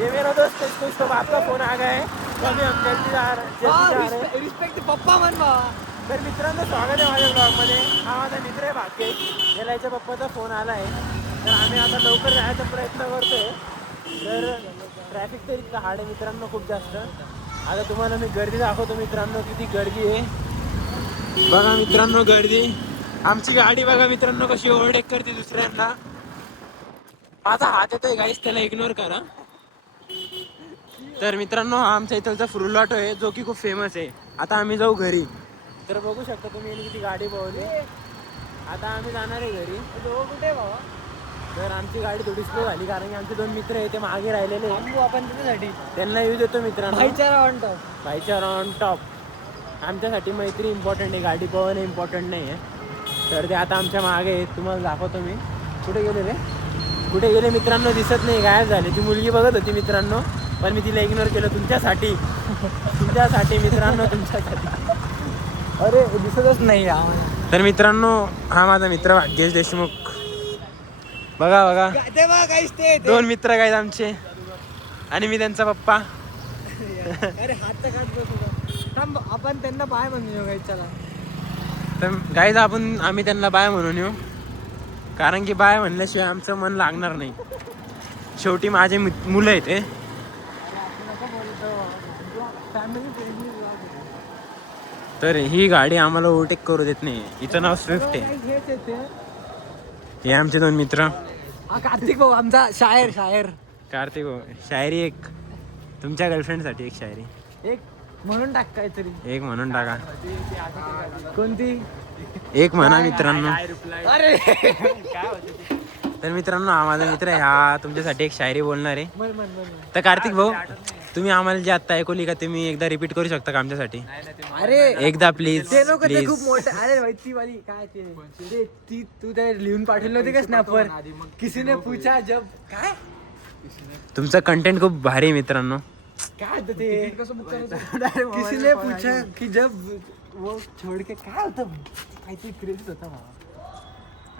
ये मेरा दोस्त है, इसको आपका फोन आ गया है तो अभी हम जल्दी जा रहे हैं. रिस्पेक्ट पप्पा म्हण बाबा. तर मित्रांनो स्वागत आहे माझ्या ब्लॉगमध्ये. हा माझा मित्र आहे भाग्येश. याला याच्या पप्पाचा फोन आला आहे तर आम्ही आता लवकर जायचा प्रयत्न करतोय. तर ट्रॅफिक तर इतकं हार्ड आहे मित्रांनो, खूप जास्त. आता तुम्हाला मी गर्दी दाखवतो मित्रांनो, किती गर्दी आहे बघा मित्रांनो. गर्दी, आमची गाडी बघा मित्रांनो कशी ओव्हरटेक करते दुसऱ्यांना. माझा हात येतोय गाईस, त्याला इग्नोर करा. तर मित्रांनो हा आमच्या इथलचा फ्रुल ऑटो आहे जो की खूप फेमस आहे. आता आम्ही जाऊ घरी. तर बघू शकता तुम्ही यांनी किती गाडी पळवली. आता आम्ही जाणार आहे घरी. कुठे बाबा? तर आमची गाडी थोडी स्लो झाली कारण की आमचे दोन मित्र आहे ते मागे राहिलेले. आपण त्याच्यासाठी त्यांना येऊ देतो मित्रांनो. भाईचारा ऑन टॉप. भाईचारा ऑन टॉप. आमच्यासाठी मैत्री इम्पॉर्टंट आहे, गाडी पळवणे इम्पॉर्टंट नाही आहे. तर ते आता आमच्या मागे आहेत, तुम्हाला दाखवतो मी. कुठे गेले रे? कुठे गेले मित्रांनो? दिसत नाही, गायब झाले. ती मुलगी बघत होती मित्रांनो, पण मी तिला इग्नोर केलं तुमच्यासाठी. तुमच्यासाठी मित्रांनो, तुमच्यासाठी. अरे दिसतच नाही. तर मित्रांनो हा माझा मित्र भाग्येश देशमुख. बघा बघा ते बघा काहीच ते दोन मित्र आहेत आमचे आणि मी त्यांचा पप्पा. अरे हातचा काढतो. आपण त्यांना बाय म्हणून काही चला. तर गाईज आम्ही त्यांना बाय म्हणून येऊ कारण की बाय म्हणल्याशिवाय आमचं मन लागणार नाही. शेवटी माझे मुलं आहेत ते. तर ही गाडी आम्हाला ओव्हरटेक करू देत नाही. हिचं नाव स्विफ्ट आहे. हे आमचे दोन मित्र. कार्तिक भाऊ आमचा शायर. कार्तिक हो, शायरी एक तुमच्या गर्लफ्रेंडसाठी एक शायरी एक म्हणून टाक काहीतरी. एक म्हणून टाका. कोणती? एक म्हणा मित्रांनो. अरे तर मित्रांनो हा माझा मित्र आहे. हा तुमच्यासाठी एक शायरी बोलणार आहे. मन. तर कार्तिक भाऊ तुम्ही आम्हाला जी आत्ता ऐकवली का तुम्ही एकदा रिपीट करू शकता का आमच्यासाठी? अरे एकदा प्लीज ते लोक ते प्लीज. खूप मोठे. अरे भाई ती वाली काय ते ती तू ते लिहून पाठवली होती का स्नॅपवर? किसीने पूछा जब काय तुमचं कंटेंट खूप भारी आहे मित्रांनो. काय होतं ते? किसीने पूछा की जब वो छोड़ के काय होतं? काहीतरी क्रेझ होता बाबा.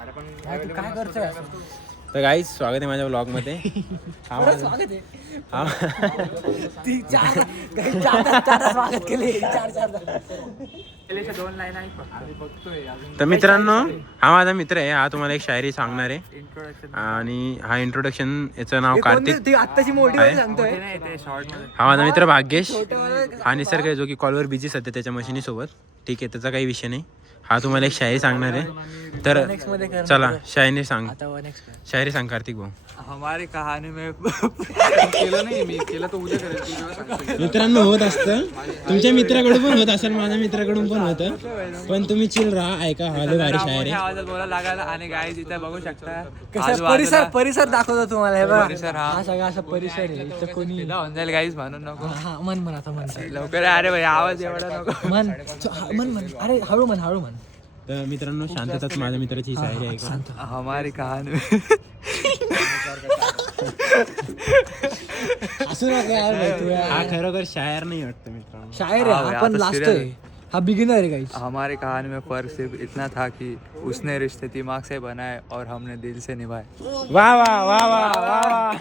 अरे पण तू काय करतोय असं? तर गाईज स्वागत आहे माझ्या ब्लॉग मध्ये. स्वागत आहे. ती चार स्वागत केले. चार तर मित्रांनो हा माझा मित्र आहे. हा तुम्हाला एक शायरी सांगणार आहे आणि हा इंट्रोडक्शन. याचं नाव कार्तिक. ती आत्ताची मोठी वाली सांगतोय. हा माझा मित्र भाग्येश. हा निसर्ग आहे जो की कॉलवर बिझी सध्या त्याच्या मशिनी सोबत. ठीक आहे, त्याचा काही विषय नाही. हा तुम्हाला एक शायरी सांगणार आहे. तर चला शायरी सांग. शायरी सांग कार्तिक भाऊ. हमारी कहानी में केलं नाही मी केलं तर उद्या करेल. मित्रांनो होत असतं, तुमच्या मित्राकडून पण होत असेल, माझ्या मित्राकडून पण होतं, पण तुम्ही चिल राहा. ऐका हा भारी शायरी. आवाजात बोलायला लागायला. आणि गाईज इथे बघू शकता कसा परिसर दाखवतो तुम्हाला. हे बघा परिसर हा सगळा असा परिसर आहे. इथं कोणी होऊन जाईल गाईज म्हणून नको हा मन आता मन लवकर. अरे भाई आवाज एवढा नको. मन अरे हळू म्हण. तर मित्रांनो शांतताच माझ्या मित्राची शायरी आहे का? हमारी कहानी असं नका यार भाई तू यार. हा खरोखर शायर नाही वाटतं मित्रांनो. शायर आहे भाई, आपण आता लास्ट serious आहे. हा बिगिनर आहे गाईस. हमारी कहानी में फर्क सिर्फ इतना था कि उसने रिश्ते दिमाग से बनाए और हमने दिल से निभाए. वा वा वा वा वा वा.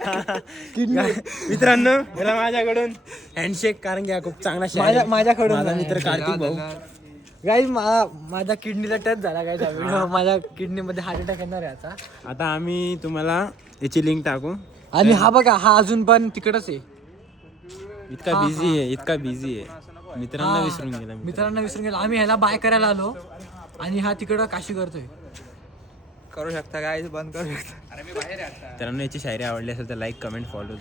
मित्रांनो याला माझ्याकडून हँडशेक कारण की हा खूप चांगला शायर आहे. माझ्याकडून माझा मित्र कार्तिक भाऊ. गाईज माझ्या किडनीला टच झाला गाईज. माझ्या किडनी मध्ये हार्ट अटॅक येणार आहे आता. आता आम्ही तुम्हाला याची लिंक टाकू. आणि हा बघा हा अजून पण तिकडच आहे. इतका बिझी आहे मित्रांना विसरून गेला. मित्रांना विसरून गेला. आम्ही ह्याला बाय करायला आलो आणि हा तिकडं काशी करतोय. करू शकता गाईज, बंद करू शकता. मित्रांनो याची शायरी आवडली असेल तर लाईक, कमेंट, फॉलो